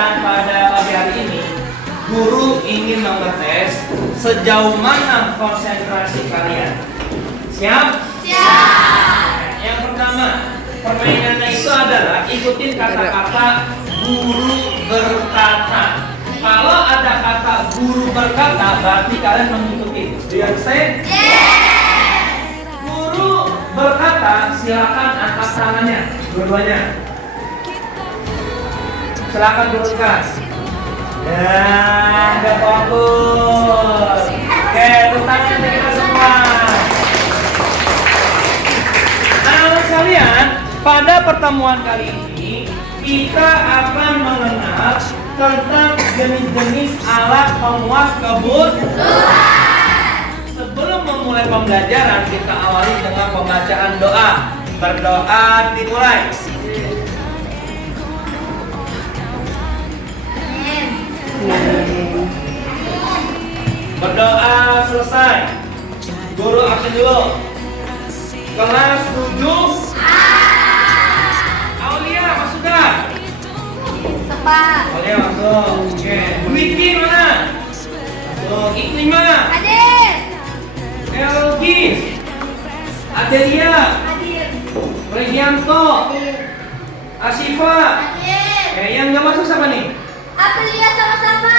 kalian pada pagi hari ini, guru ingin mengetes sejauh mana konsentrasi kalian. Siap? Siap. Yang pertama, permainannya itu adalah ikutin kata-kata guru berkata. Kalau ada kata guru berkata, berarti kalian mengikuti. Do you understand? Guru berkata, silakan angkat tangannya, dua-duanya. Silakan turunkan. Dan nggak fokus. Oke, tepuk tangan untuk kita semua. Anak-anak sekalian, pada pertemuan kali ini kita akan mengenal tentang jenis-jenis alat pemuas kebutuhan. Sebelum memulai pembelajaran, kita awali dengan pembacaan doa. Berdoa dimulai. Berdoa selesai. Guru absen dulu. Kelas 7 Aulia masuk gak? Sepat. Aulia masuk. Oke. Wiki mana? Masuk. Iklim mana? Hadir. Elgis. Adelia. Hadir. Regianto. Hadir. Asifa. Hadir. Yang gak masuk siapa nih? Aprilia sama-sama.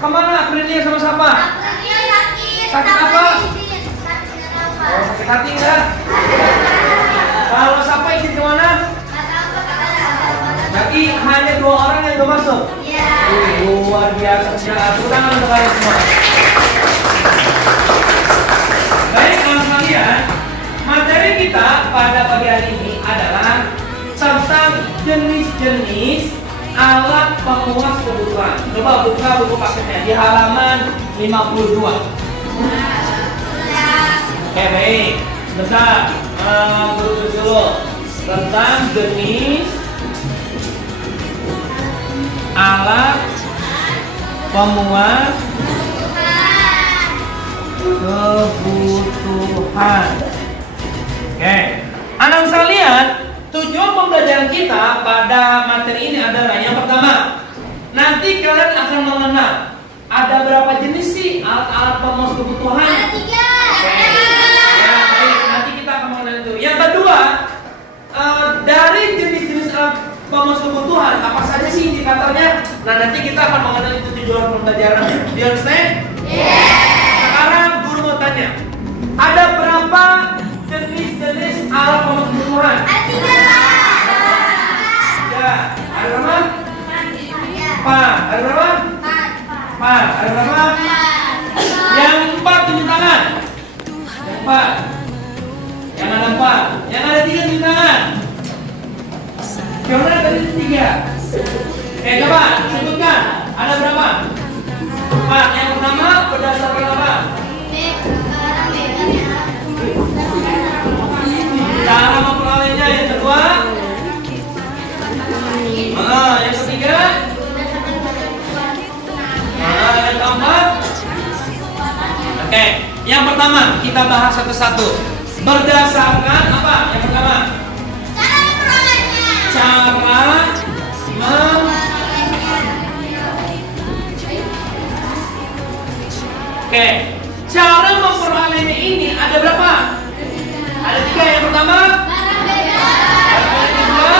Kemana Aprilia sama siapa? Aprilia sakit. Sakit sama apa? izin. Sakit apa? Oh, sakit hati enggak? Kalau siapa izin kemana? Berarti hanya 2 orang yang gak masuk? Iya. Luar biasa. Tepuk tangan untuk kalian semua. Baik, anak kalian, materi kita pada pagi hari ini adalah tentang jenis-jenis alat pemuas kebutuhan. Coba buka buku paketnya di halaman 52. Oke, baik. Sebentar, guru dulu tentang jenis alat pemuas kebutuhan. Oke, anak sekalian, tujuan pembelajaran kita pada materi ini adalah yang pertama, nanti kalian akan mengenal ada berapa jenis sih alat-alat pemuas kebutuhan. Ada 3. Ya, baik, nanti kita akan mengenal itu. Yang kedua, dari jenis-jenis alat pemuas kebutuhan apa saja sih indikatornya? Nah, nanti kita akan mengenal itu tujuan pembelajaran. Do you understand? Sekarang guru mau tanya, ada berapa jenis-jenis alat pemuas kebutuhan? Ada 3. Ya, ada berapa? 4. Ada berapa? 4. Ada berapa? Yang 4 tunjuk tangan. Yang 4. Yang ada 4. Yang ada 3 tunjuk tangan. Yang mana tadi 3? Coba sebutkan. Ada berapa? 4. Yang pertama berdasarkan apa? Cara memperolehnya. Yang kedua? Yang ketiga? Yang keempat? Oke, yang pertama kita bahas satu-satu. Berdasarkan apa? Yang pertama, Cara memperolehnya. Oke, cara memperolehnya ini ada berapa? Ada 3. Yang pertama, yang kedua,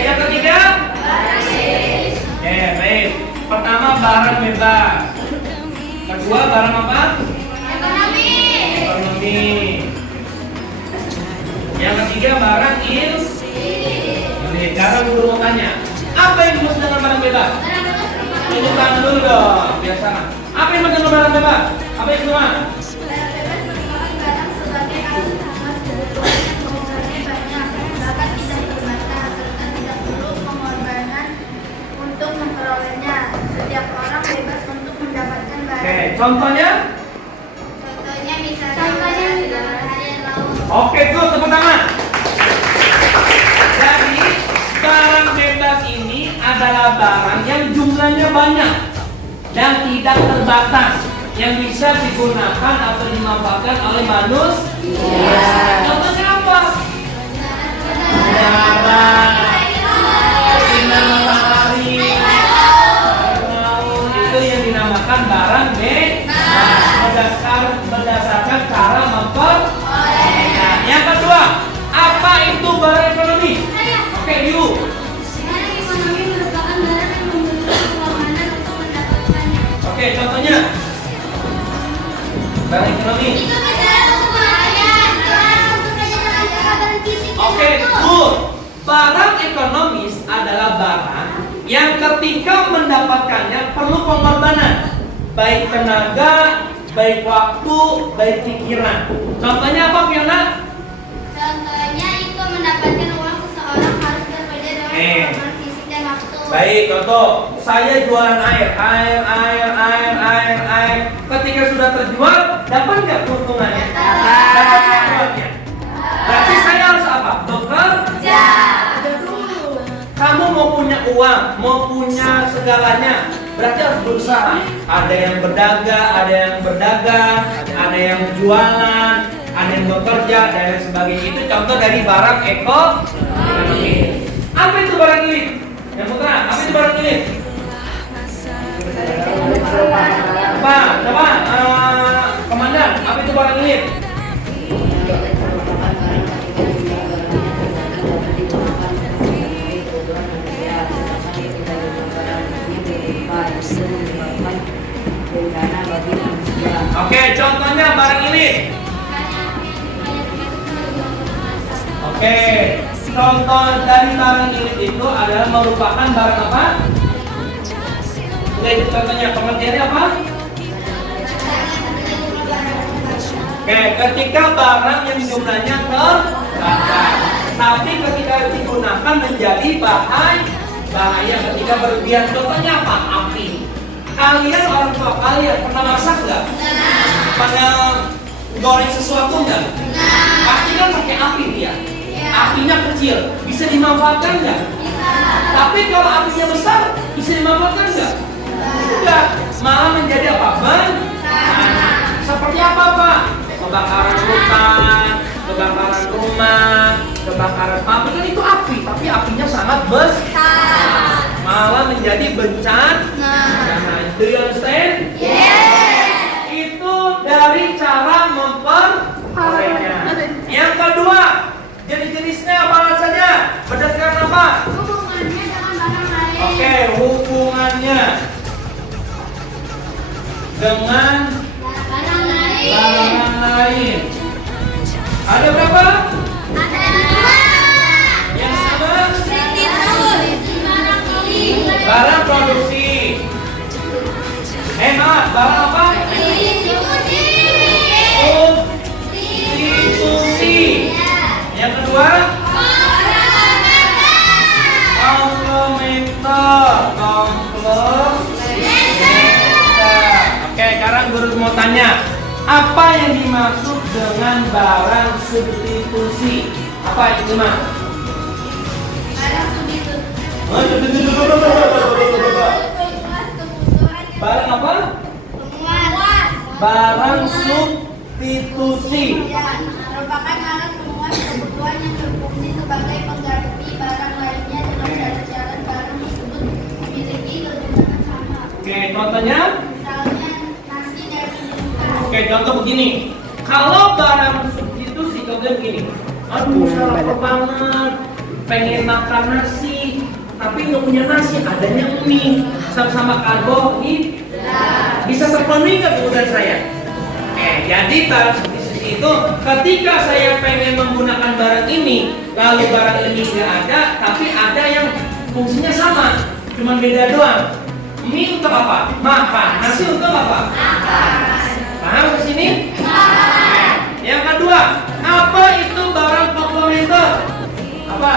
yang ketiga. Oke, baik. Pertama barang bebas. Kedua barang apa? Ekonomi. Ekonomi. Yang ketiga barang Oke, sekarang guru mau tanya, apa yang dimaksud dengan barang bebas? Tunjuk tangan dulu dong, biasa. Apa yang dimaksud dengan barang bebas? Apa yang kedua? Setiap orang bebas untuk mendapatkan barang. Oke, contohnya? Contohnya misalnya Oke, good, tepuk tangan. Jadi, barang bebas ini adalah barang yang jumlahnya banyak dan tidak terbatas, yang bisa digunakan atau dimanfaatkan oleh manusia. Contohnya apa? Udara, sinar matahari, Barang ekonomi. Oke, good. Barang ekonomis adalah barang yang ketika mendapatkannya perlu pengorbanan, baik tenaga, baik waktu, baik pikiran. Contohnya apa, Fiona? Contohnya itu mendapatkan uang seseorang harus berbeda dengan pengorbanan fisik dan waktu. Baik, contoh saya jualan air. Ketika sudah terjual, dapat nggak keuntungannya? Dapat nggak uangnya? Berarti saya harus apa? Bekerja. Kamu mau punya uang, mau punya segalanya, berarti harus berusaha. Ada yang berdagang, ada yang jualan, ada yang bekerja, dan lain sebagainya. Itu contoh dari barang ekonomi. Apa itu barang milik? Yang putra, apa itu barang milik? Coba, komandan, apa itu barang milik? Oke, contohnya barang ini. Oke, contoh dari barang ini itu adalah merupakan barang apa? Oke, contohnya pengertiannya apa? Oke, ketika barang yang jumlahnya terbatas, tapi ketika digunakan menjadi bahaya ketika berlebihan. Contohnya apa? Api. Kalian orang tua kalian pernah masak nggak? Pernah goreng sesuatu nggak? Pasti kan pakai api dia. Apinya kecil, bisa dimanfaatkan nggak? Tapi kalau apinya besar, bisa dimanfaatkan nggak? Tidak, malah menjadi apa? Bencana. Seperti apa, Pak? Kebakaran hutan, kebakaran rumah, kebakaran pabrik, kan itu api, tapi apinya sangat besar, malah menjadi bencana. Do you understand? Yes. Itu dari cara memperolehnya. Yang kedua, jenis-jenisnya apa saja? Berdasarkan apa? Hubungannya dengan barang lain. Oke, hubungannya dengan barang lain. Ada berapa? Ada dua. Yang sama? Barang milik. Barang produksi. Barang apa? Substitusi. Yang kedua? Komplementer. Oke, sekarang guru mau tanya, apa yang dimaksud dengan barang substitusi? Apa itu, Mas? Barang substitusi. Barang apa? Barang substitusi. Ya, merupakan alat pemenuhan kebutuhan yang berfungsi sebagai pengganti barang lainnya dengan syarat-syarat barang tersebut memiliki kegunaan sama. Oke, contohnya? Misalnya nasi dari minuman. Oke, contoh begini. Kalau barang substitusi, contohnya begini. Aduh, saya lapar banget, pengen makan nasi, tapi nggak punya nasi, adanya mie, sama-sama karbohidrat. Bisa terpenuhi nggak kebutuhan saya? Jadi barang substitusi itu ketika saya pengen menggunakan barang ini, lalu barang ini nggak ada, tapi ada yang fungsinya sama, cuma beda doang. Mie untuk apa? Makan. Nasi untuk apa? Paham ke sini? Yang kedua, apa itu barang komplementer? Apa?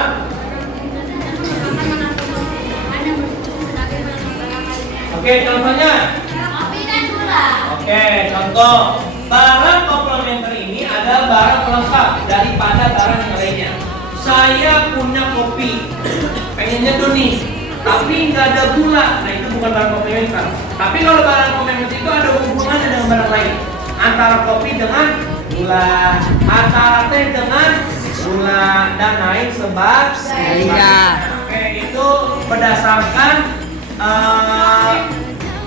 Oke, contohnya. Oke, contoh. Barang komplementer ini adalah barang pelengkap daripada barang yang lainnya. Saya punya kopi, pengennya tuh nih, tapi nggak ada gula. Nah, itu bukan barang komplementer. Tapi kalau barang komplementer itu ada hubungannya dengan barang lain. Antara kopi dengan gula, antara teh dengan gula, dan lain sebagainya. Oke, itu berdasarkan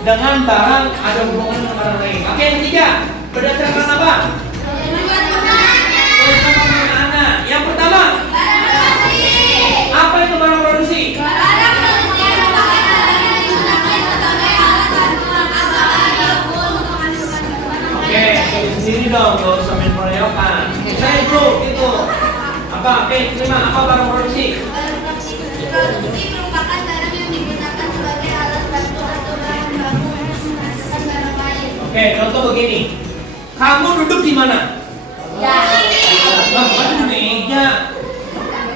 dengan barang ada hubungan dengan barang lain. Oke, yang ketiga, berdasarkan apa? Penggunaannya. Yang pertama, apa itu barang produksi? Oke, Oke, contoh begini. Kamu duduk di mana? Di meja.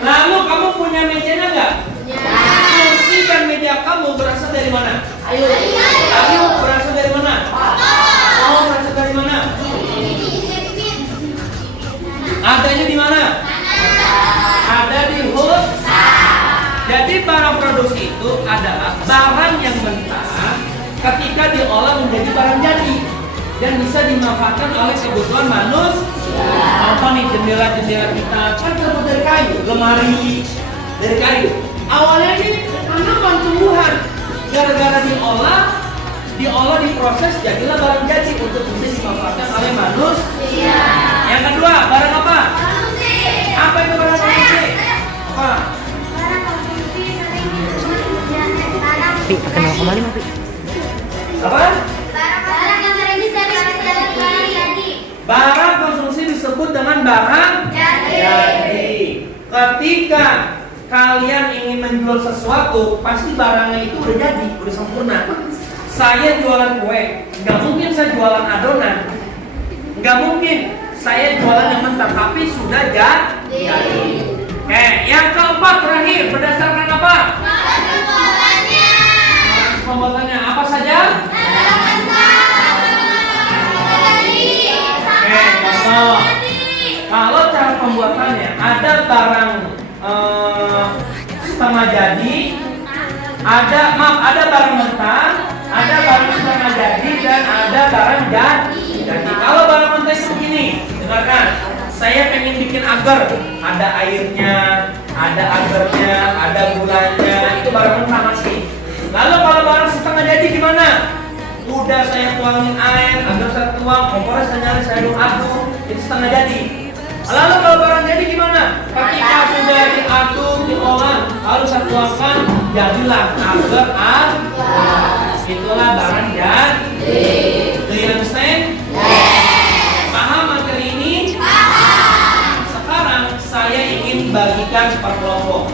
Lalu kamu punya mejanya nggak? Kursi dan meja kamu berasal dari mana? Ayo berasal dari mana? Oh, berasal dari mana? Adanya di mana? Ada di hut. Jadi barang produksi itu adalah barang yang mentah ketika diolah menjadi barang jadi dan bisa dimanfaatkan oleh kebutuhan manusia. Contoh nih, jendela-jendela kita kan terbuat dari kayu, lemari dari kayu. Awalnya ini tanaman tumbuhan, gara-gara diolah diproses jadilah barang jadi untuk bisa dimanfaatkan oleh manusia. Yang kedua, barang apa? Apa itu barang produksi? Apa? Kenal kembali Pi. Apa? Barang yang terinspirasi dari barang jadi. Barang konsumsi disebut dengan barang jadi. Ketika kalian ingin menjual sesuatu, pasti barangnya itu udah jadi, udah sempurna. Saya jualan kue, nggak mungkin saya jualan adonan, nggak mungkin saya jualan yang mentah, tapi sudah jadi. Yang keempat terakhir, berdasarkan apa? Pembuatannya apa saja? Contoh. Kalau cara pembuatannya ada barang setengah jadi, ada barang mentah, ada barang setengah jadi, dan ada barang jadi. Kalau barang mentah itu begini, dengarkan. Saya pengen bikin agar, ada airnya, ada agarnya, ada gulanya, itu barang mentah masih. Lalu kalau barang setengah jadi gimana? Udah saya tuangin air, agar saya tuang, kompornya saya nyari, saya aduk, itu setengah jadi. Lalu kalau barang jadi gimana? Ketika sudah diaduk, diolah, lalu saya tuangkan, jadilah agar. Itulah barang jadi. Do you understand? Paham materi ini? Sekarang saya ingin bagikan per kelompok.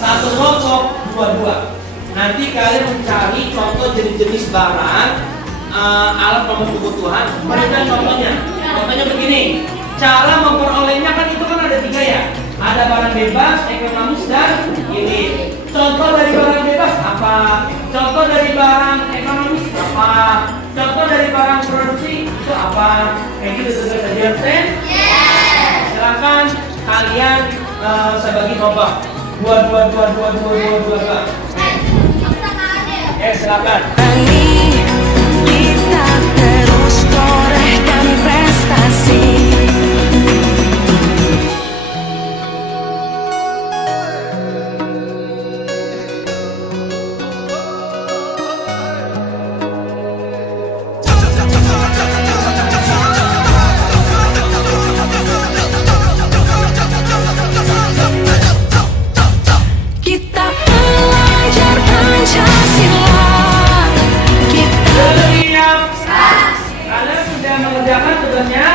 Satu kelompok, dua-dua. Nanti kalian mencari contoh jenis-jenis barang, alat pembuat kebutuhan. Berikan contohnya. Contohnya begini. Cara memperolehnya kan itu kan ada 3 ya. Ada barang bebas, ekonomis, dan ini. Contoh dari barang bebas apa? Contoh dari barang ekonomis apa? Contoh dari barang produksi itu apa? Kayak gitu saja. Silakan kalian saya bagi kelompok. Dua. Silakan. Kita terus torehkan prestasi. Kita belajar Pancasila. Kalian sudah mengerjakan tugasnya?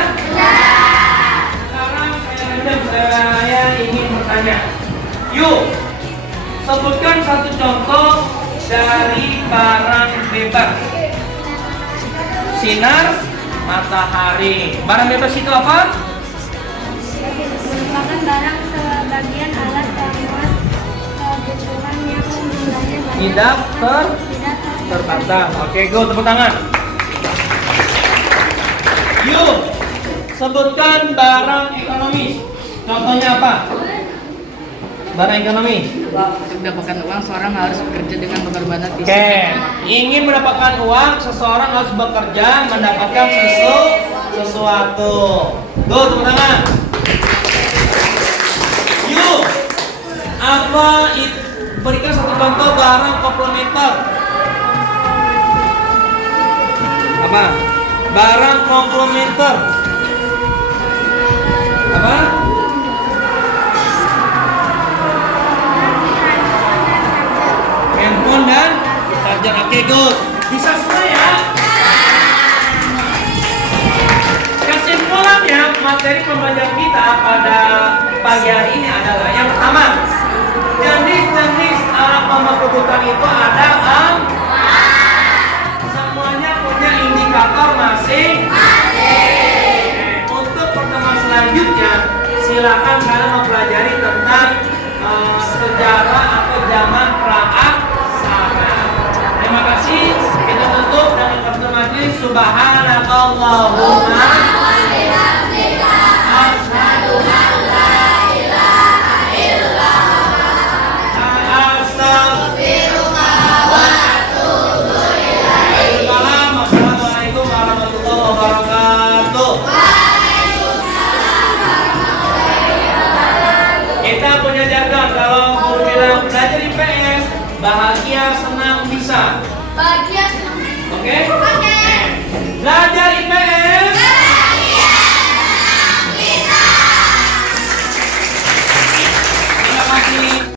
Sekarang saya ingin bertanya. Yuk, sebutkan satu contoh dari barang bebas. Sinar matahari. Barang bebas itu apa? Merupakan barang sebagian alat pemenuhan kebutuhan yang jumlahnya banyak. Tidak terbatas. Oke, go, tepuk tangan. Yuk, sebutkan barang ekonomis. Contohnya apa? Barang ekonomis. Untuk mendapatkan uang, seorang harus bekerja dengan mengorbankan fisik. Oke, ingin mendapatkan uang, seseorang harus bekerja mendapatkan sesuatu. Go, tepuk tangan. Yuk, apa itu? Berikan satu contoh barang komplementer. Apa? Barang komplementer. Apa? Handphone dan charger. Oke, good. Bisa semua ya? Kesimpulannya, materi pembelajaran kita pada pagi hari ini adalah yang pertama, jenis-jenis alat pembuat kebutuhan itu ada semuanya punya indikator masing. Subhanakallahumma asyhadu an la ilaha illa anta astaghfiruka wa atubu ilaik. Assalamualaikum warahmatullahi wabarakatuh. Kita punya jargon kalau guru bilang belajar IPS, bahagia, senang, bisa. Bahagia senang. Oke? Oke. Belajar